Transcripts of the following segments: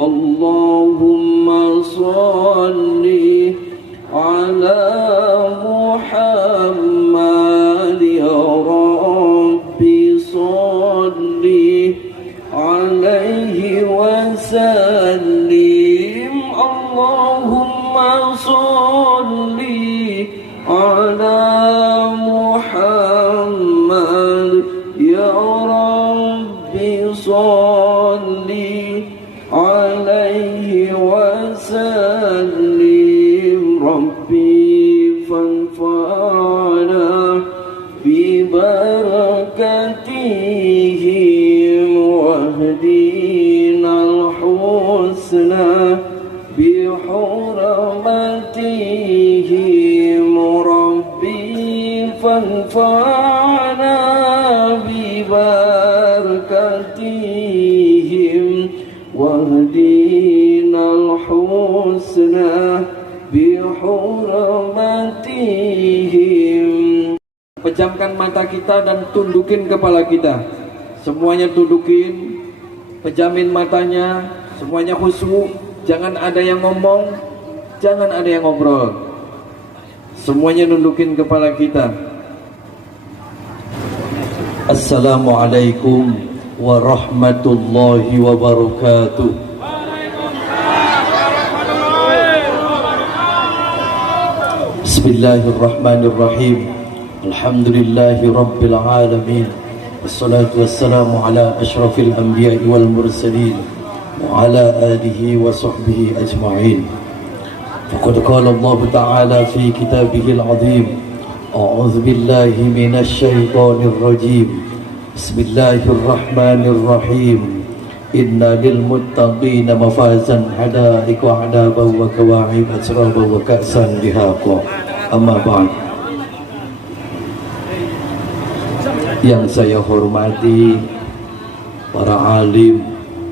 Allahumma salli ala Muhammad ya Rabbi salli alaihi wa sallim. Allahumma salli ala Muhammad ya Rabbi salli alaihi wa sallim. Rabbi fanfa'na bi barakatihim wahdina al-husna bi hurmatihim. Rabbi fanfa'na bi barakatihim wahdina al-husna bihurmatihim. Pejamkan mata kita dan tundukin kepala kita. Semuanya tundukin, pejamin matanya, semuanya khusyuk. Jangan ada yang ngomong, jangan ada yang ngobrol. Semuanya nundukin kepala kita. Assalamualaikum warahmatullahi wabarakatuh. Bismillahirrahmanirrahim. Alhamdulillahi rabbil alamin. Wassalatu wassalamu ala ashrafil anbiya'i wal mursalin wa ala alihi wa sahbihi ajma'in. Faqad qala Allah ta'ala fi kitabihil azim. A'udzu billahi minasy syaithanir rajim. Bismillahirrahmanirrahim. Inna lil muttaqina mafazan hada'iqa wa 'adaban wa kawa'ib atraba wa ka'san dihaqa. Amma ba'd. Yang saya hormati para alim,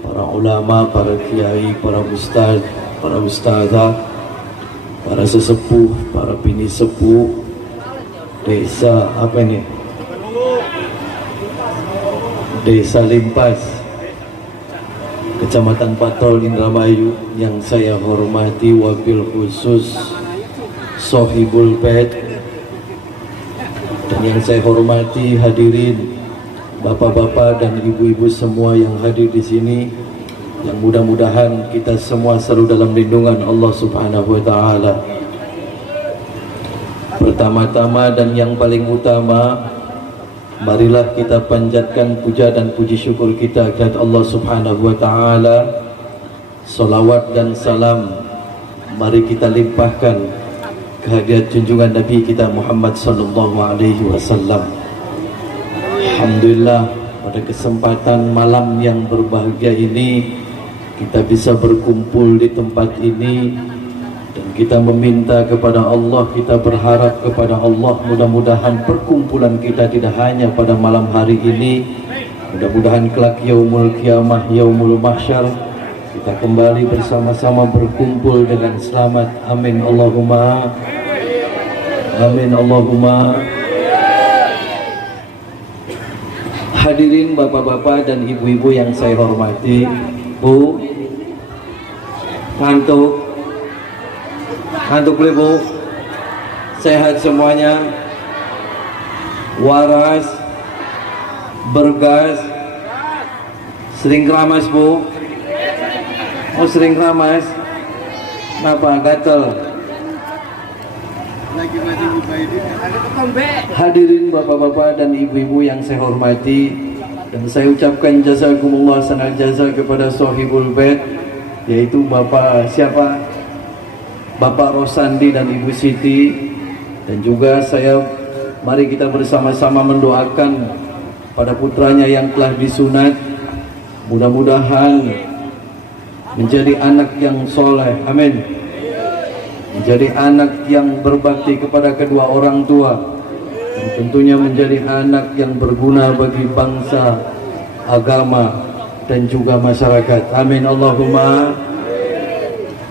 para ulama, para kiai, para ustaz, para ustazah, para sesepuh, para bini sepuh desa apa ini? Desa Limpas, Kecamatan Patrol, Indramayu, yang saya hormati wabil khusus Sohibul Bait, dan yang saya hormati hadirin bapak-bapak dan ibu-ibu semua yang hadir di sini, yang mudah-mudahan kita semua selalu dalam lindungan Allah Subhanahu wa taala. Pertama-tama dan yang paling utama, marilah kita panjatkan puja dan puji syukur kita kepada Allah Subhanahu wa taala. Salawat dan salam mari kita limpahkan kehadirat junjungan Nabi kita Muhammad sallallahu alaihi wasallam. Alhamdulillah, pada kesempatan malam yang berbahagia ini kita bisa berkumpul di tempat ini, dan kita meminta kepada Allah, kita berharap kepada Allah, mudah-mudahan perkumpulan kita tidak hanya pada malam hari ini, mudah-mudahan kelak yaumul qiyamah, yaumul mahsyar, kita kembali bersama-sama berkumpul dengan selamat. Amin Allahumma amin Allahumma. Hadirin bapak-bapak dan ibu-ibu yang saya hormati, Bu, ngantuk boleh Bu? Sehat semuanya? Waras? Bergas? Sering keramas Bu? Oh sering keramas? Kenapa? Gatel? Hadirin bapak-bapak dan ibu-ibu yang saya hormati, dan saya ucapkan jazakumullah sanal jaza kepada Sohibul Bait, yaitu Bapak siapa? Bapak Rosandi dan Ibu Siti. Dan juga mari kita bersama-sama mendoakan pada putranya yang telah disunat, mudah-mudahan menjadi anak yang soleh, amin, menjadi anak yang berbakti kepada kedua orang tua, dan tentunya menjadi anak yang berguna bagi bangsa, agama, dan juga masyarakat, amin Allahumma.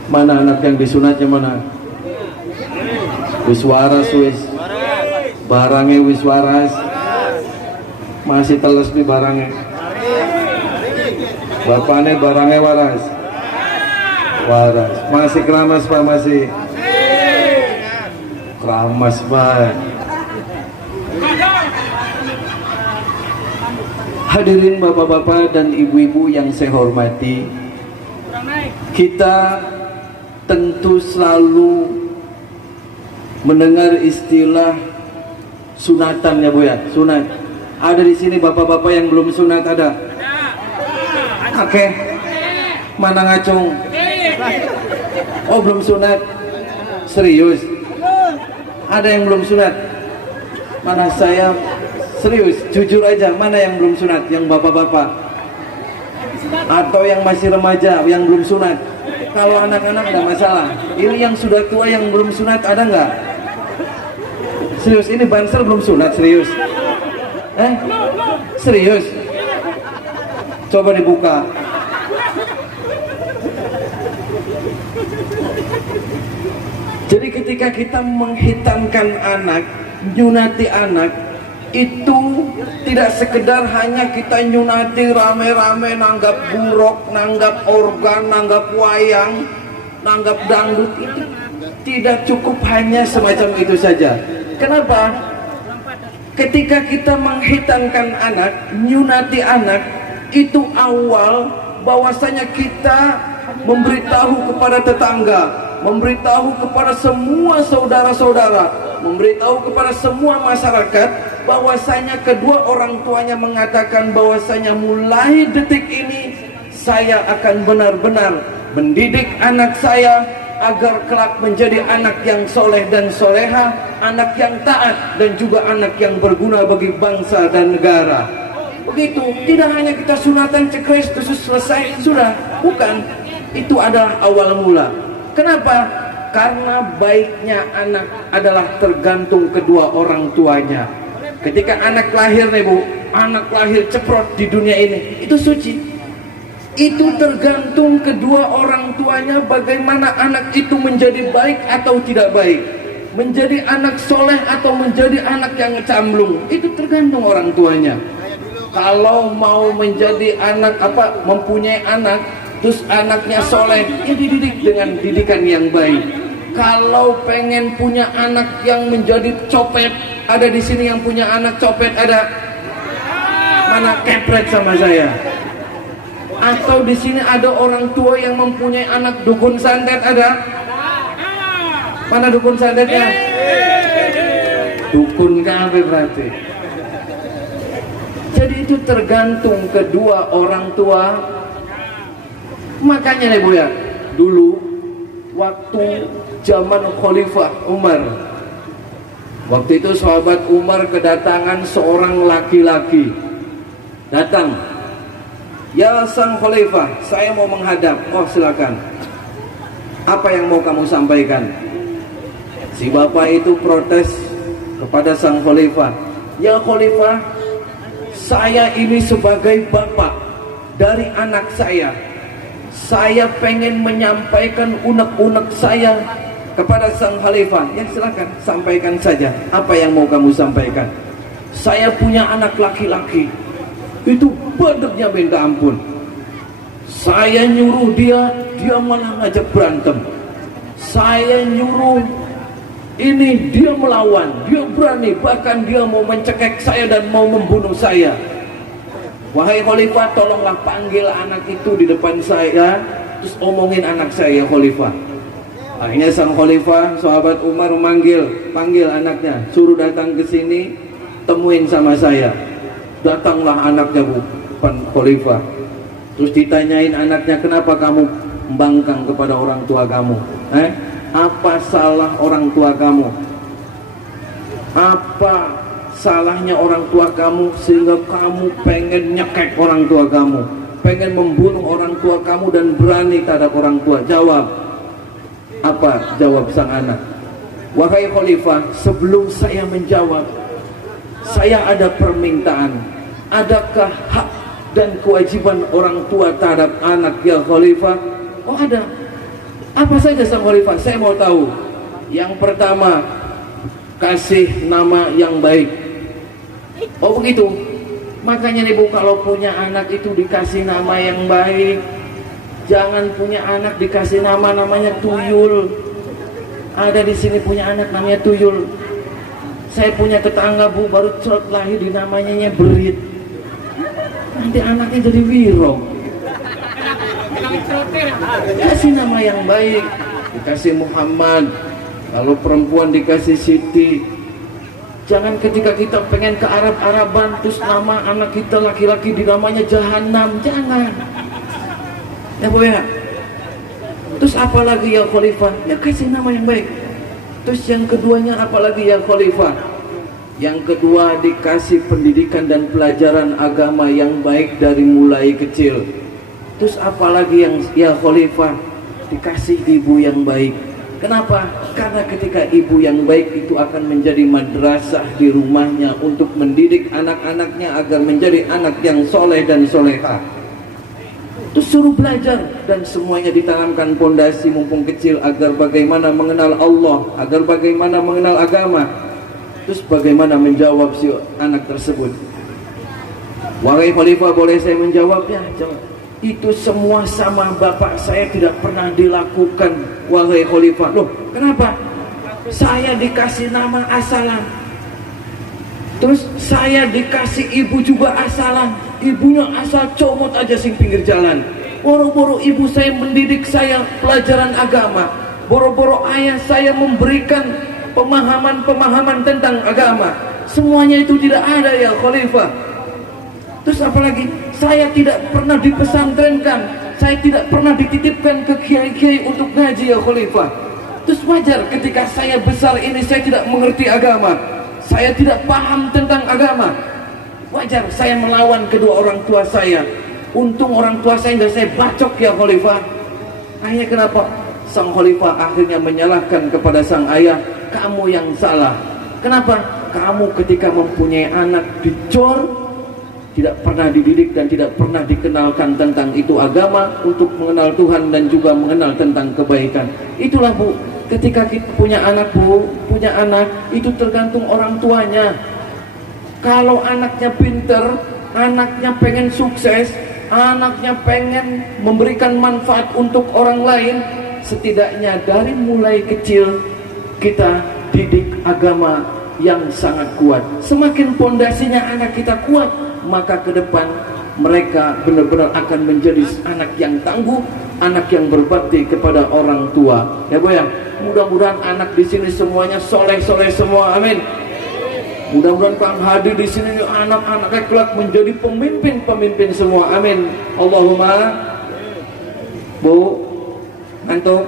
Mana anak yang disunatnya mana? Wis waras wis. Barangnya wis waras. Masih teles di barangnya. Bapaknya barangnya waras. Waras. Masih keramas Pak, masih keramas Pak. Hadirin bapak-bapak dan ibu-ibu yang saya hormati, kita tentu selalu mendengar istilah sunatan ya Bu ya, sunat. Ada di sini bapak-bapak yang belum sunat ada? Oke. Mana ngacung? Oh belum sunat? Serius? Ada yang belum sunat? Mana saya? Serius, jujur aja, mana yang belum sunat? Yang bapak-bapak? Atau yang masih remaja, yang belum sunat? Kalau anak-anak tidak masalah. Ini yang sudah tua yang belum sunat ada nggak? Serius, ini Banser belum sunat, serius? Serius? Coba dibuka. Jadi ketika kita menghitamkan anak, nyunati anak, itu tidak sekedar hanya kita nyunati rame-rame, nanggap buruk, nanggap organ, nanggap wayang, nanggap dangdut. Itu tidak cukup hanya semacam itu saja. Kenapa? Ketika kita menghitamkan anak, nyunati anak, itu awal bahwasanya kita memberitahu kepada tetangga, memberitahu kepada semua saudara-saudara, memberitahu kepada semua masyarakat bahwasanya kedua orang tuanya mengatakan bahwasanya mulai detik ini saya akan benar-benar mendidik anak saya agar kelak menjadi anak yang soleh dan soleha, anak yang taat dan juga anak yang berguna bagi bangsa dan negara. Begitu, tidak hanya kita sunatan cekres terus selesai sudah, bukan. Itu adalah awal mula. Kenapa? Karena baiknya anak adalah tergantung kedua orang tuanya. Ketika anak lahir nih Bu, anak lahir ceprot di dunia ini, itu suci. Itu tergantung kedua orang tuanya bagaimana anak itu menjadi baik atau tidak baik, menjadi anak soleh atau menjadi anak yang ngecamblung. Itu tergantung orang tuanya. Kalau mau menjadi anak mempunyai anak, terus anaknya soleh, ya dididik dengan didikan yang baik. Kalau pengen punya anak yang menjadi copet, ada di sini yang punya anak copet ada? Mana kepret sama saya? Atau di sini ada orang tua yang mempunyai anak dukun santet ada? Mana dukun santetnya? Dukun kabe berarti. Jadi itu tergantung kedua orang tua. Makanya nih Bu ya, dulu waktu zaman Khalifah Umar, waktu itu sahabat Umar kedatangan seorang laki-laki. Datang, ya sang Khalifah, saya mau menghadap. Oh silakan, apa yang mau kamu sampaikan? Si bapak itu protes kepada sang Khalifah, ya Khalifah, saya ini sebagai bapak dari anak saya pengen menyampaikan unek-unek saya kepada sang Khalifah. Ya silakan, sampaikan saja. Apa yang mau kamu sampaikan? Saya punya anak laki-laki, itu badeknya minta ampun. Saya nyuruh dia malah ngajak berantem. Saya nyuruh ini, dia melawan, dia berani, bahkan dia mau mencekek saya dan mau membunuh saya. Wahai Khalifah, tolonglah panggil anak itu di depan saya, terus omongin anak saya, Khalifah. Akhirnya sang Khalifah, sahabat Umar panggil anaknya, suruh datang ke sini, temuin sama saya. Datanglah anaknya bukan Khalifah. Terus ditanyain anaknya, kenapa kamu membangkang kepada orang tua kamu? Apa salah orang tua kamu? Apa salahnya orang tua kamu sehingga kamu pengen nyekek orang tua kamu, pengen membunuh orang tua kamu dan berani terhadap orang tua? Jawab. Apa jawab sang anak? Wahai Khalifah, sebelum saya menjawab, saya ada permintaan. Adakah hak dan kewajiban orang tua terhadap anak ya Khalifah? Oh ada. Apa saja sang Khalifah? Saya mau tahu. Yang pertama, kasih nama yang baik. Oh begitu. Makanya nih Bu, kalau punya anak itu dikasih nama yang baik. Jangan punya anak dikasih namanya tuyul. Ada di sini punya anak namanya tuyul. Saya punya tetangga Bu, baru cerot lahir di namanya Berit. Nanti anaknya jadi Wiro. Kasih nama yang baik, dikasih Muhammad. Kalau perempuan dikasih Siti. Jangan ketika kita pengen ke Arab-Araban terus nama anak kita laki-laki dinamanya Jahanam. Jangan. Ya Bu ya. Terus apalagi ya Khalifah? Ya kasih nama yang baik. Terus yang keduanya apalagi ya Khalifah? Yang kedua dikasih pendidikan dan pelajaran agama yang baik dari mulai kecil. Terus apalagi yang ya Khalifah? Dikasih ibu yang baik. Kenapa? Karena ketika ibu yang baik itu akan menjadi madrasah di rumahnya untuk mendidik anak-anaknya agar menjadi anak yang soleh dan soleha. Terus suruh belajar dan semuanya ditanamkan pondasi mumpung kecil agar bagaimana mengenal Allah, agar bagaimana mengenal agama. Terus bagaimana menjawab si anak tersebut? Wahai Khalifah, boleh saya menjawabnya? Itu semua sama bapak saya tidak pernah dilakukan, wahai Khalifah. Loh, kenapa? Saya dikasih nama Asalan. Terus saya dikasih ibu juga Asalan. Ibunya asal comot aja sing pinggir jalan. Boro-boro ibu saya mendidik saya pelajaran agama. Boro-boro ayah saya memberikan pemahaman-pemahaman tentang agama. Semuanya itu tidak ada ya Khalifah. Terus apalagi? Saya tidak pernah dipesantrenkan. Saya tidak pernah dititipkan ke kiai-kiai untuk ngaji ya Khalifah. Terus wajar ketika saya besar ini saya tidak mengerti agama. Saya tidak paham tentang agama. Wajar saya melawan kedua orang tua saya. Untung orang tua saya tidak saya bacok ya Khalifah. Akhirnya kenapa? Sang Khalifah akhirnya menyalahkan kepada sang ayah, kamu yang salah. Kenapa? Kamu ketika mempunyai anak dicor, tidak pernah dididik dan tidak pernah dikenalkan tentang itu agama untuk mengenal Tuhan dan juga mengenal tentang kebaikan. Itulah Bu, ketika kita punya anak Bu, punya anak itu tergantung orang tuanya. Kalau anaknya pinter, anaknya pengen sukses, anaknya pengen memberikan manfaat untuk orang lain, setidaknya dari mulai kecil kita didik agama yang sangat kuat. Semakin pondasinya anak kita kuat, maka ke depan mereka benar-benar akan menjadi anak yang tangguh, anak yang berbakti kepada orang tua. Ya Bu ya, mudah-mudahan anak di sini semuanya soleh-soleh semua, amin. Mudah-mudahan Kang Hadi di sini anak-anaknya kelak menjadi pemimpin-pemimpin semua, amin. Allahumma. Bu, antum,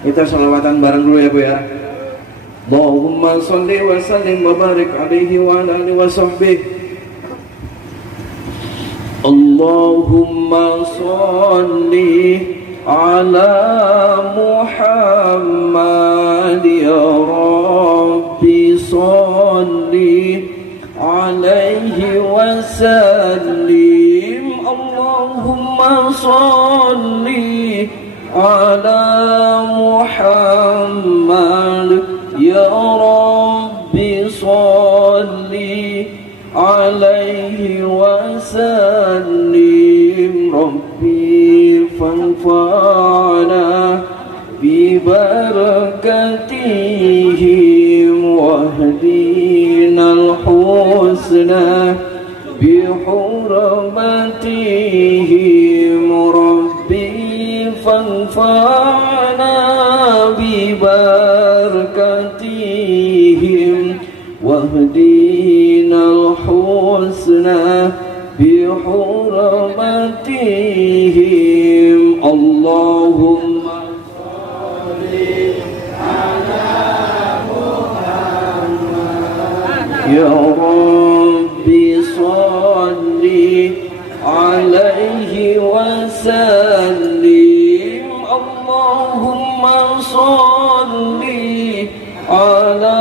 kita sholawatan bareng dulu ya Bu ya. Allahumma sholli wa sallim wa barik alaihi wa ala alihi wa sahbihi. Allahumma sholli ala Muhammad ya Rabbi sholli alaihi wa sallim. Allahumma sholli ala Muhammad ya Rabbi sholli alaihi wasallim. Rabbi fanfa'na bi barakatihim wahdina al-husna bi hurmatihim. Rabbi fanfa'na bi barakatihim wahdina al-husna bi hurmatihim. Allahumma sholli ala Muhammad ya Rabbi sholli alaihi wa sallim. Allahumma sholli ala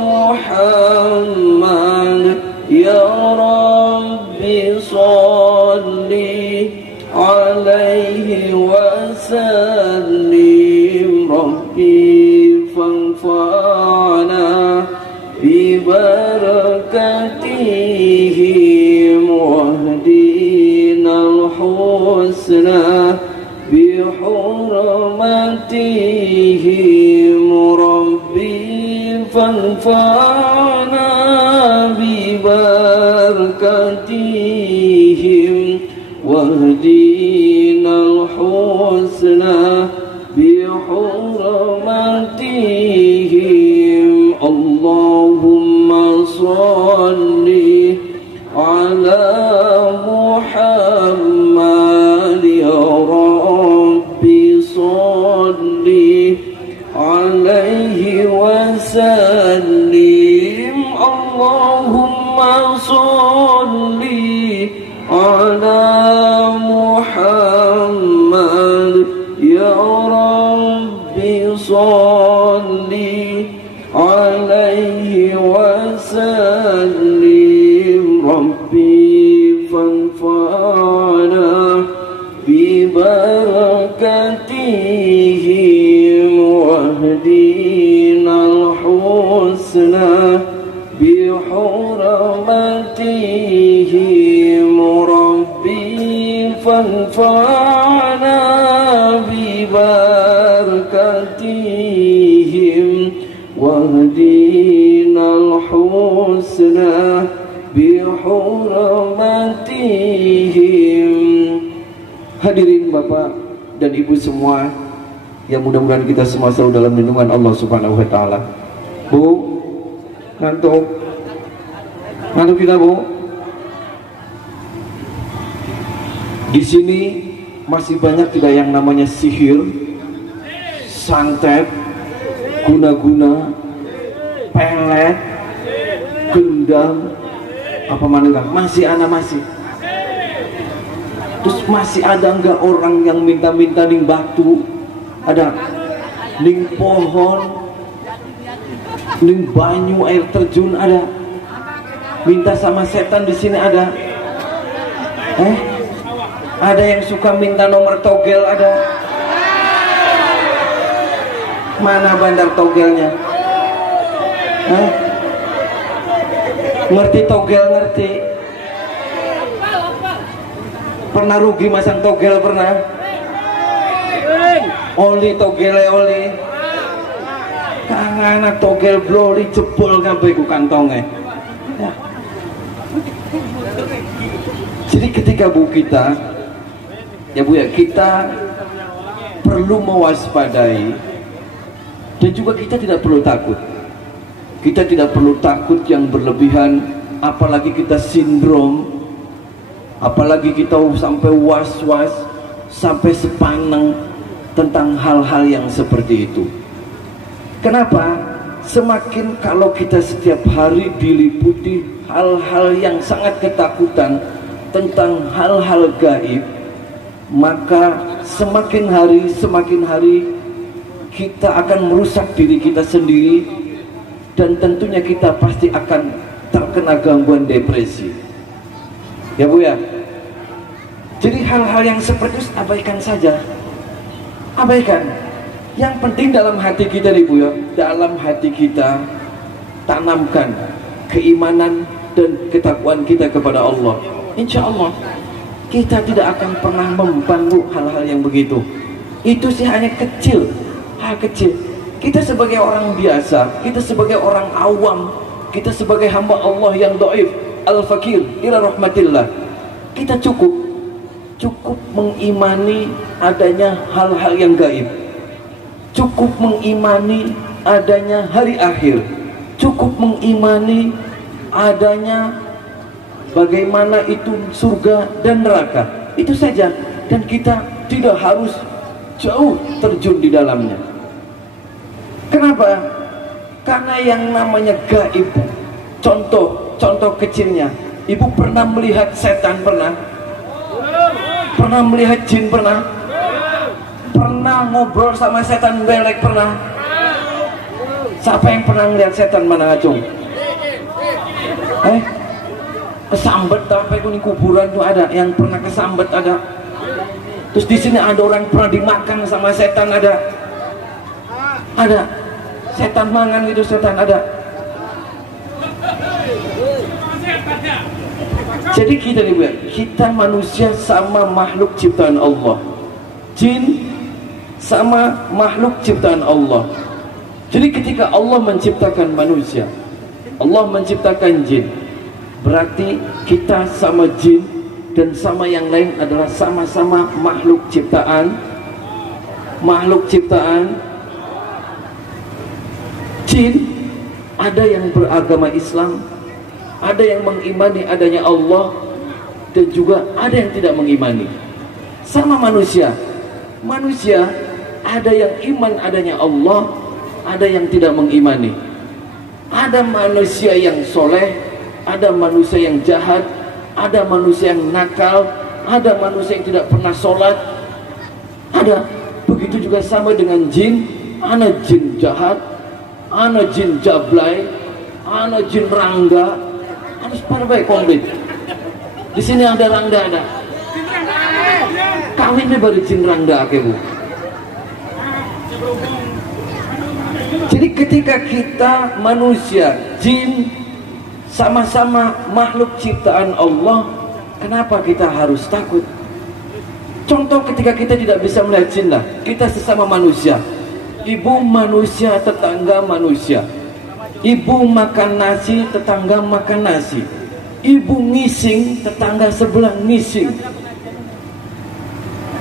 Muhammad ya Rabbi sholli alaihi wa sallim. Rabbi fanfa'na bi barakatihim wahdina al-husna بحرمتهم ربي فانفعنا ببركتهم واهدنا الحسنى بحرمتهم اللهم صل على محمد يا ربي صل عليه وسلم اللهم صل على محمد يا ربي صل عليه وسلم ربي فانفعنا ببركتهم واهدنا الحسنى بحرمتهم ربي فانفعنا ببركتهم واهدنا الحسنى بحرمتهم. Hadirin Bapak dan Ibu semua, yang mudah-mudahan kita semua selalu dalam lindungan Allah Subhanahu wa taala. Bu, ngantuk. Ngantuk kita, Bu. Di sini masih banyak tidak yang namanya sihir, santet, guna-guna, pelet, gendam, apa mana enggak? Masih masih. Terus masih ada enggak orang yang minta-minta ning batu, ada ning pohon, ning banyu air terjun ada, minta sama setan di sini ada, ada yang suka minta nomor togel ada, mana bandar togelnya? Ngerti togel ngerti? Pernah rugi masang togel pernah? Oli togele oli. Tangan togel bloli jebol kabeh ku kantongnya. Ya. Jadi ketika Bu kita, ya Bu ya, kita perlu mewaspadai dan juga kita tidak perlu takut. Kita tidak perlu takut yang berlebihan, apalagi kita sindrom, apalagi kita sampai was-was, sampai sepaneng tentang hal-hal yang seperti itu. Kenapa? Semakin kalau kita setiap hari diliputi hal-hal yang sangat ketakutan tentang hal-hal gaib, maka semakin hari kita akan merusak diri kita sendiri, dan tentunya kita pasti akan terkena gangguan depresi. Ya Bu ya. Jadi hal-hal yang seperti itu abaikan saja. Abaikan. Yang penting dalam hati kita nih Bu ya, dalam hati kita tanamkan keimanan dan ketakwaan kita kepada Allah. Insya Allah kita tidak akan pernah mempan Bu hal-hal yang begitu. Itu sih hanya kecil, hal kecil. Kita sebagai orang biasa, kita sebagai orang awam, kita sebagai hamba Allah yang dhaif, al-fakir ila rahmatillah, kita cukup mengimani adanya hal-hal yang gaib, cukup mengimani adanya hari akhir, cukup mengimani adanya bagaimana itu surga dan neraka. Itu saja, dan kita tidak harus jauh terjun di dalamnya. Kenapa? Karena yang namanya gaib, contoh kecilnya, Ibu pernah melihat setan? Pernah melihat jin? Pernah ngobrol sama setan belek? Pernah? Siapa yang pernah melihat setan? Mana acung? Kesambet sampai kuning kuburan tuh ada yang pernah kesambet, ada. Terus di sini ada orang pernah dimakan sama setan, ada setan mangan gitu, setan ada. Jadi kita nih Bu, kita manusia sama makhluk ciptaan Allah. Jin sama makhluk ciptaan Allah. Jadi ketika Allah menciptakan manusia, Allah menciptakan jin, berarti kita sama jin dan sama yang lain adalah sama-sama makhluk ciptaan. Makhluk ciptaan jin, ada yang beragama Islam, ada yang mengimani adanya Allah, dan juga ada yang tidak mengimani. Sama manusia, manusia ada yang iman adanya Allah, ada yang tidak mengimani. Ada manusia yang soleh, ada manusia yang jahat, ada manusia yang nakal, ada manusia yang tidak pernah sholat. Ada. Begitu juga sama dengan jin. Ana jin jahat, ana jin jablay, ana jin rangga. Harus parbai komplit. Di sini ada rangga ada. Kawinnya baru jin rangga ke bu. Jadi ketika kita manusia, jin, sama-sama makhluk ciptaan Allah, kenapa kita harus takut? Contoh ketika kita tidak bisa melihat jin lah, kita sesama manusia. Ibu manusia, tetangga manusia. Ibu makan nasi, tetangga makan nasi. Ibu ngising, tetangga sebelah ngising.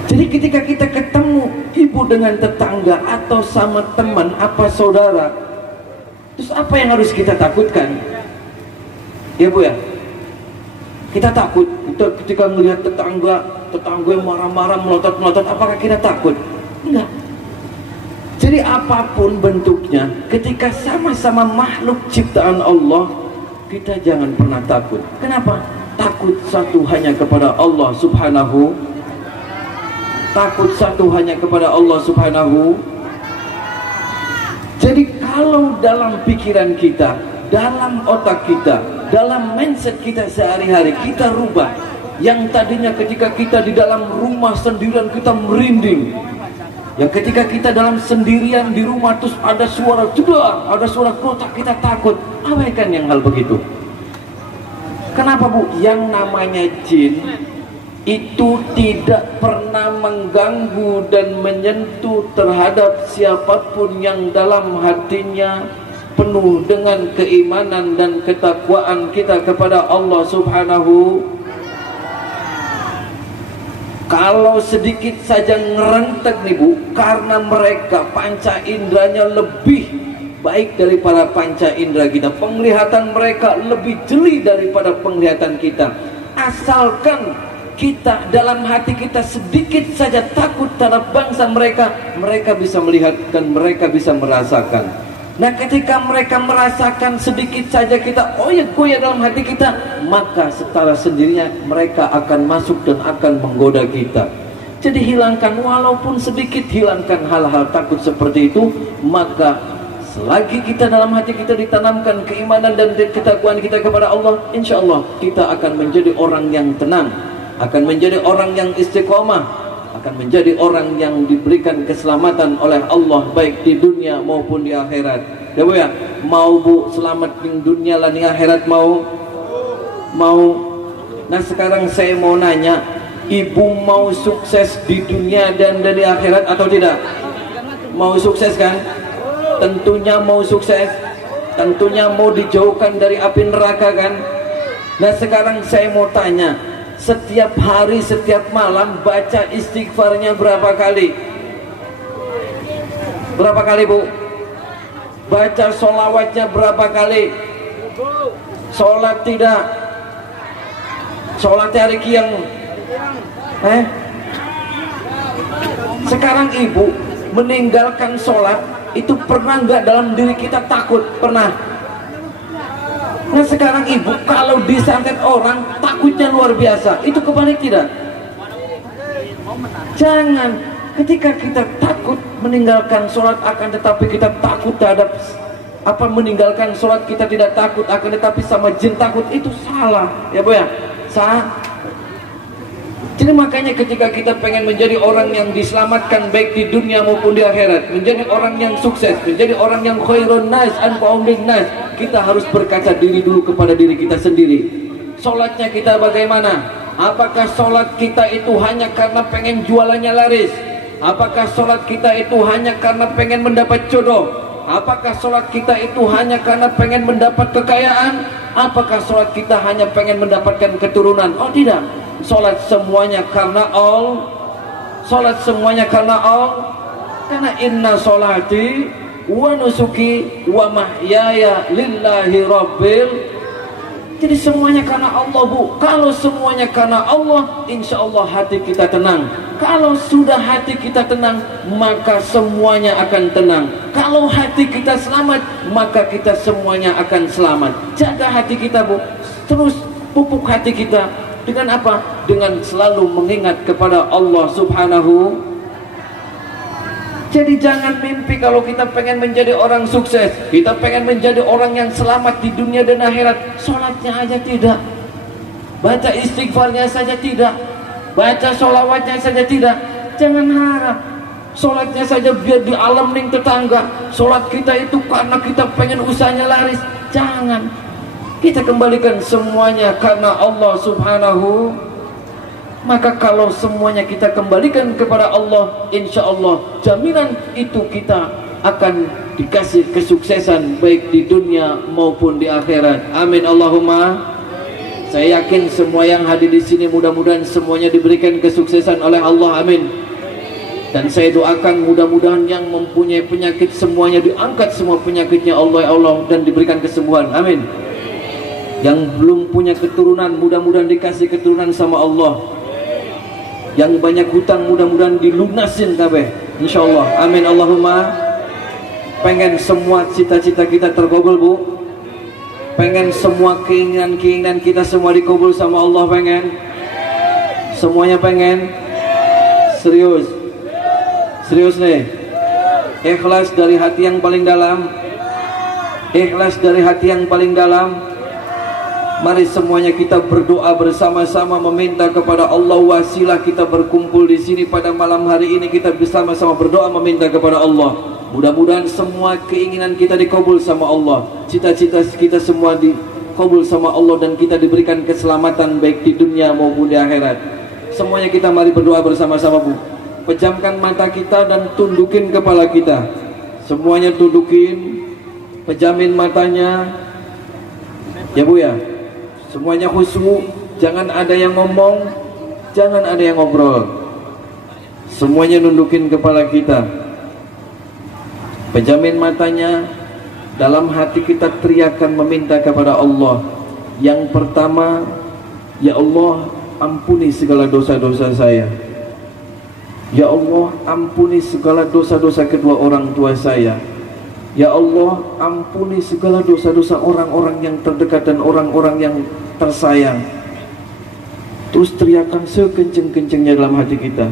Jadi ketika kita ketemu ibu dengan tetangga atau sama teman apa saudara, terus apa yang harus kita takutkan? Ya bu ya, kita takut ketika melihat tetangga yang marah-marah, melotot-melotot, apakah kita takut? Enggak. Jadi apapun bentuknya, ketika sama-sama makhluk ciptaan Allah, kita jangan pernah takut. Kenapa? Takut satu hanya kepada Allah Subhanahu. Takut satu hanya kepada Allah Subhanahu. Jadi kalau dalam pikiran kita, dalam otak kita, dalam mindset kita sehari-hari, kita rubah. Yang tadinya ketika kita di dalam rumah sendirian kita merinding, yang ketika kita dalam sendirian di rumah terus ada suara jedar, ada suara kerotak, kita takut. Abaikan yang hal begitu. Kenapa bu? Yang namanya jin itu tidak pernah mengganggu dan menyentuh terhadap siapapun yang dalam hatinya penuh dengan keimanan dan ketakwaan kita kepada Allah Subhanahu. Kalau sedikit saja ngerentek nih bu, karena mereka panca inderanya lebih baik daripada panca indera kita, penglihatan mereka lebih jeli daripada penglihatan kita. Asalkan kita dalam hati kita sedikit saja takut terhadap bangsa mereka, mereka bisa melihat dan mereka bisa merasakan. Nah ketika mereka merasakan sedikit saja kita goyah dalam hati kita, maka secara sendirinya mereka akan masuk dan akan menggoda kita. Jadi hilangkan walaupun sedikit, hilangkan hal-hal takut seperti itu. Maka selagi kita dalam hati kita ditanamkan keimanan dan ketakwaan kita kepada Allah, insya Allah kita akan menjadi orang yang tenang, akan menjadi orang yang istiqomah, akan menjadi orang yang diberikan keselamatan oleh Allah baik di dunia maupun di akhirat. Ya bu ya, mau bu selamat di dunia dan di akhirat mau? Nah sekarang saya mau nanya, ibu mau sukses di dunia dan di akhirat atau tidak? Mau sukses kan? Tentunya mau sukses, tentunya mau dijauhkan dari api neraka kan? Nah sekarang saya mau tanya, setiap hari, setiap malam baca istighfarnya berapa kali? Berapa kali bu? Baca sholawatnya berapa kali? Sholat tidak? Sholat hari kiang? Sekarang ibu meninggalkan sholat, itu pernah nggak dalam diri kita takut? Pernah? Nah sekarang ibu kalau disantet orang takutnya luar biasa, itu kebalik tidak? Jangan. Ketika kita takut meninggalkan sholat, akan tetapi kita takut terhadap meninggalkan sholat kita tidak takut, akan tetapi sama jin takut, itu salah ya bu ya, salah. Jadi makanya ketika kita pengen menjadi orang yang diselamatkan baik di dunia maupun di akhirat, menjadi orang yang sukses, menjadi orang yang khairun nas anfa'un linnas, kita harus berkaca diri dulu kepada diri kita sendiri. Sholatnya kita bagaimana? Apakah sholat kita itu hanya karena pengen jualannya laris? Apakah sholat kita itu hanya karena pengen mendapat jodoh? Apakah sholat kita itu hanya karena pengen mendapat kekayaan? Apakah sholat kita hanya pengen mendapatkan keturunan? Oh tidak, sholat semuanya karena Allah. Sholat semuanya karena Allah. Karena inna sholati wa nusuki wa mahyaya lillahi rabbil. Jadi semuanya karena Allah, Bu. Kalau semuanya karena Allah, insya Allah hati kita tenang. Kalau sudah hati kita tenang, maka semuanya akan tenang. Kalau hati kita selamat, maka kita semuanya akan selamat. Jaga hati kita, Bu. Terus pupuk hati kita dengan apa? Dengan selalu mengingat kepada Allah Subhanahu. Jadi jangan mimpi kalau kita pengen menjadi orang sukses, kita pengen menjadi orang yang selamat di dunia dan akhirat, sholatnya aja tidak, baca istighfarnya saja tidak, baca sholawatnya saja tidak. Jangan harap sholatnya saja biar di alam ning tetangga. Sholat kita itu karena kita pengen usahanya laris. Jangan. Kita kembalikan semuanya karena Allah Subhanahu. Maka kalau semuanya kita kembalikan kepada Allah, insya Allah jaminan itu kita akan dikasih kesuksesan baik di dunia maupun di akhirat. Amin Allahumma. Saya yakin semua yang hadir di sini mudah-mudahan semuanya diberikan kesuksesan oleh Allah. Amin. Dan saya doakan mudah-mudahan yang mempunyai penyakit semuanya diangkat semua penyakitnya Allah ya Allah dan diberikan kesembuhan. Amin. Yang belum punya keturunan mudah-mudahan dikasih keturunan sama Allah. Yang banyak hutang mudah-mudahan dilunasin kabeh insyaallah. Amin Allahumma. Pengen semua cita-cita kita terkabul, Bu. Pengen semua keinginan-keinginan kita semua dikabul sama Allah. Pengen semuanya, pengen serius nih, ikhlas dari hati yang paling dalam, ikhlas dari hati yang paling dalam. Mari semuanya kita berdoa bersama-sama meminta kepada Allah wasilah kita berkumpul di sini pada malam hari ini. Kita bersama-sama berdoa meminta kepada Allah. Mudah-mudahan semua keinginan kita dikabul sama Allah. Cita-cita kita semua dikabul sama Allah dan kita diberikan keselamatan baik di dunia maupun di akhirat. Semuanya kita mari berdoa bersama-sama, Bu. Pejamkan mata kita dan tundukin kepala kita. Semuanya tundukin, pejamin matanya. Ya Bu ya. Semuanya khusyuk, jangan ada yang ngomong, jangan ada yang ngobrol. Semuanya nundukin kepala kita, pejamin matanya. Dalam hati kita teriakan meminta kepada Allah. Yang pertama, ya Allah ampuni segala dosa-dosa saya. Ya Allah ampuni segala dosa-dosa kedua orang tua saya. Ya Allah ampuni segala dosa-dosa orang-orang yang terdekat dan orang-orang yang tersayang. Terus teriakan sekenceng-kencengnya dalam hati kita.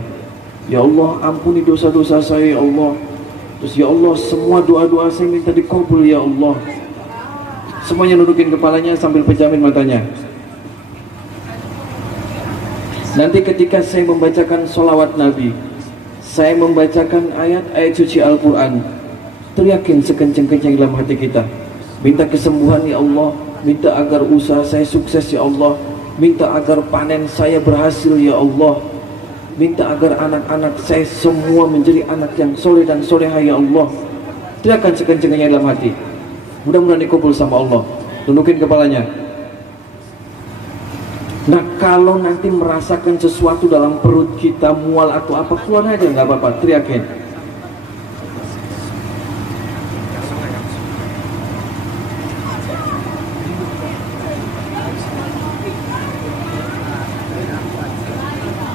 Ya Allah ampuni dosa-dosa saya ya Allah. Terus ya Allah semua doa-doa saya minta dikabul ya Allah. Semuanya nudukin kepalanya sambil pejamin matanya. Nanti ketika saya membacakan sholawat Nabi, saya membacakan ayat-ayat suci Al-Quran, teriakin sekenceng-kenceng dalam hati kita. Minta kesembuhan ya Allah, minta agar usaha saya sukses ya Allah, minta agar panen saya berhasil ya Allah, minta agar anak-anak saya semua menjadi anak yang soleh dan soleha ya Allah. Teriakan sekenceng-kencengnya dalam hati. Mudah-mudahan dikabul sama Allah. Tundukin kepalanya. Nah kalau nanti merasakan sesuatu dalam perut kita mual atau apa, keluar aja nggak apa-apa, teriakin.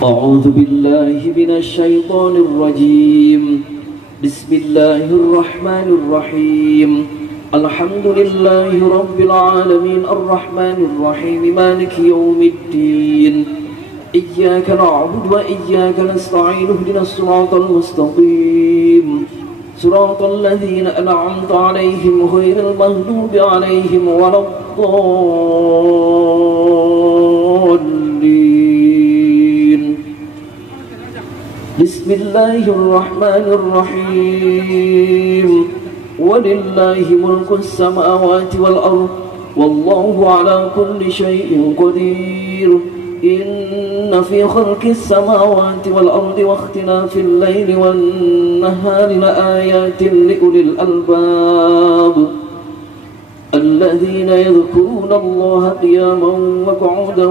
أعوذ بالله من الشيطان الرجيم بسم الله الرحمن الرحيم الحمد لله رب العالمين الرحمن الرحيم مالك يوم الدين إياك نعبد وإياك نستعين اهدنا الصراط المستقيم صراط الذين أنعمت عليهم غير المغضوب عليهم ولا الضالين. بسم الله الرحمن الرحيم ولله ملك السماوات والأرض والله على كل شيء قدير إن في خلق السماوات والأرض واختلاف الليل والنهار لآيات لأولي الألباب الذين يذكرون الله قياما وقعودا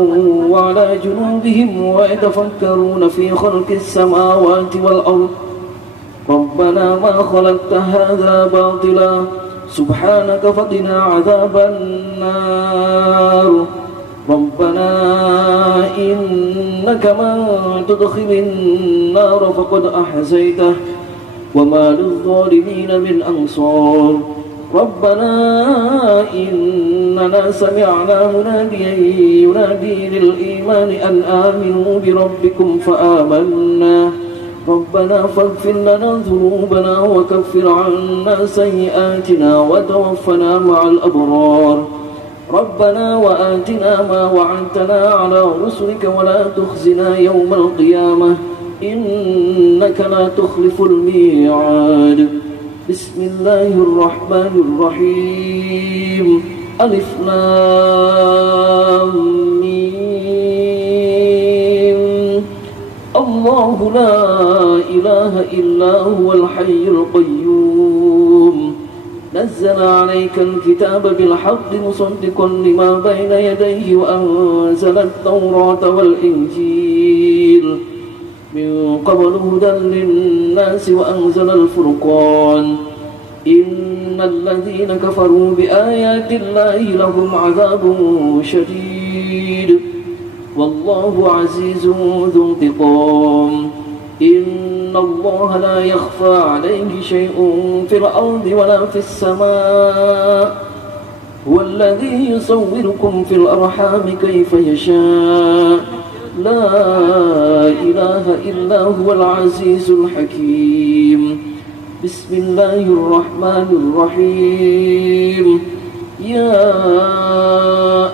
وعلى جنوبهم ويتفكرون في خلق السماوات والأرض ربنا ما خلقت هذا باطلا سبحانك فقنا عذاب النار ربنا إنك من تدخل النار فقد أحزيته وما للظالمين من أنصار ربنا إننا سمعنا مناديا ينادي للإيمان أن آمنوا بربكم فآمنا ربنا فاغفر لنا ذنوبنا وكفر عنا سيئاتنا وتوفنا مع الأبرار ربنا وآتنا ما وعدتنا على رسلك ولا تخزنا يوم القيامة إنك لا تخلف الميعاد بسم الله الرحمن الرحيم ألف لام ميم الله لا إله إلا هو الحي القيوم نزل عليك الكتاب بالحق مصدقا لما بين يديه وأنزل التوراة والإنجيل من قبل هدى للناس وأنزل الفرقان إن الذين كفروا بآيات الله لهم عذاب شديد والله عزيز ذو انتقام إن الله لا يخفى عليه شيء في الأرض ولا في السماء هو الذي يصوركم في الأرحام كيف يشاء لا إله إلا هو العزيز الحكيم بسم الله الرحمن الرحيم يا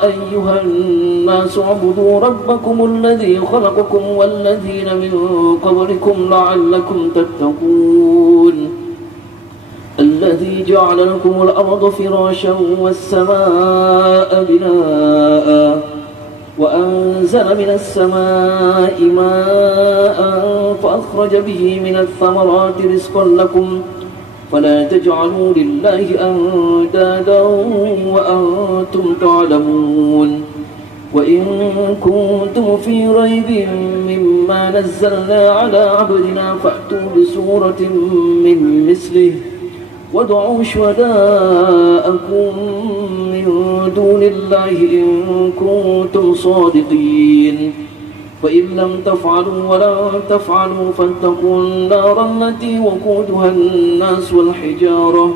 أيها الناس اعبدوا ربكم الذي خلقكم والذين من قبلكم لعلكم تتقون الذي جعل لكم الأرض فراشا والسماء بناء وأنزل من السماء ماء فأخرج به من الثمرات رزقا لكم فلا تجعلوا لله أندادا وأنتم تعلمون وإن كنتم في ريب مما نزلنا على عبدنا فأتوا بسورة من مثله وادعوا شهداءكم من دون الله إن كنتم صادقين فإن لم تفعلوا ولن تفعلوا فاتقوا النار التي وقودها الناس والحجارة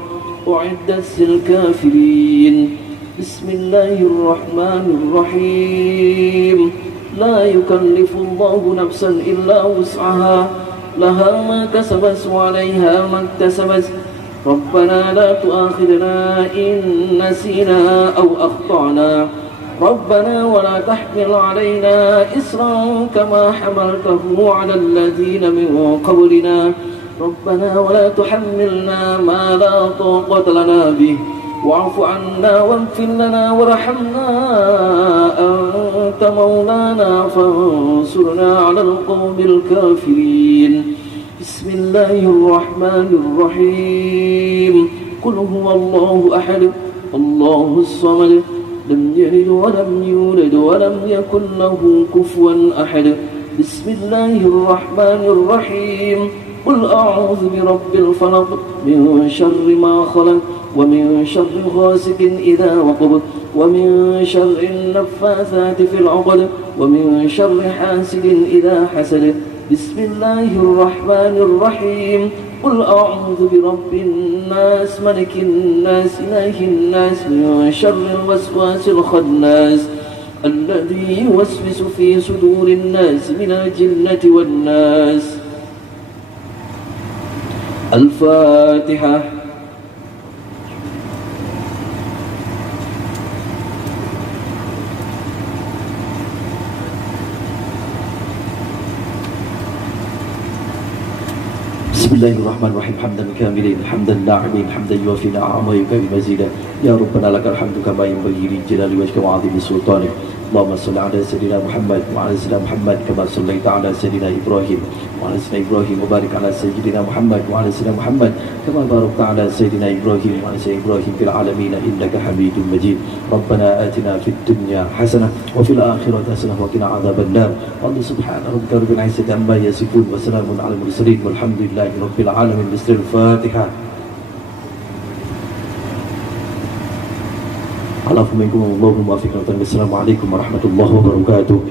أعدت للكافرين بسم الله الرحمن الرحيم لا يكلف الله نفسا إلا وسعها لها ما كسبت وعليها ما اكتسبت ربنا لا تؤاخذنا إن نسينا أو أخطأنا ربنا ولا تحمل علينا إصرا كما حملته على الذين من قبلنا ربنا ولا تحملنا ما لا طاقة لنا به واعف عنا واغفر لنا وارحمنا أنت مولانا فانصرنا على القوم الكافرين بسم الله الرحمن الرحيم قل هو الله أحد الله الصمد لم يلد ولم يولد ولم يكن له كفوا أحد بسم الله الرحمن الرحيم قل أعوذ برب الفلق من شر ما خلق ومن شر غاسق إذا وقب ومن شر النفاثات في العقد ومن شر حاسد إذا حسد بسم الله الرحمن الرحيم قل أعوذ برب الناس ملك الناس إله الناس من شر الوسواس الخناس الذي يوسوس في صدور الناس من الجنة والناس الفاتحة بسم الله الرحمن الرحيم حمدا كاملين حمدا ناعمين حمدا يوفي نعمه ويكافئ مزيدا يا ربنا لك الحمد كما ينبغي لجلال وجهك وعظيم سلطانك اللهم صل على سيدنا محمد وعلى سيدنا محمد كما صليت على سيدنا إبراهيم وعلى سيدنا إبراهيم وبارك على سيدنا محمد وعلى سيدنا محمد كما باركت على سيدنا إبراهيم وعلى سيدنا إبراهيم في العالمين إنك حميد مجيد ربنا آتنا في الدنيا حسنة وفي الآخرة حسنة وقنا عذاب النار والله سبحان ربك رب العزة عما يصفون وسلام على المرسلين والحمد لله رب العالمين. بسم الفاتحة. Assalamualaikum warahmatullahi wabarakatuh.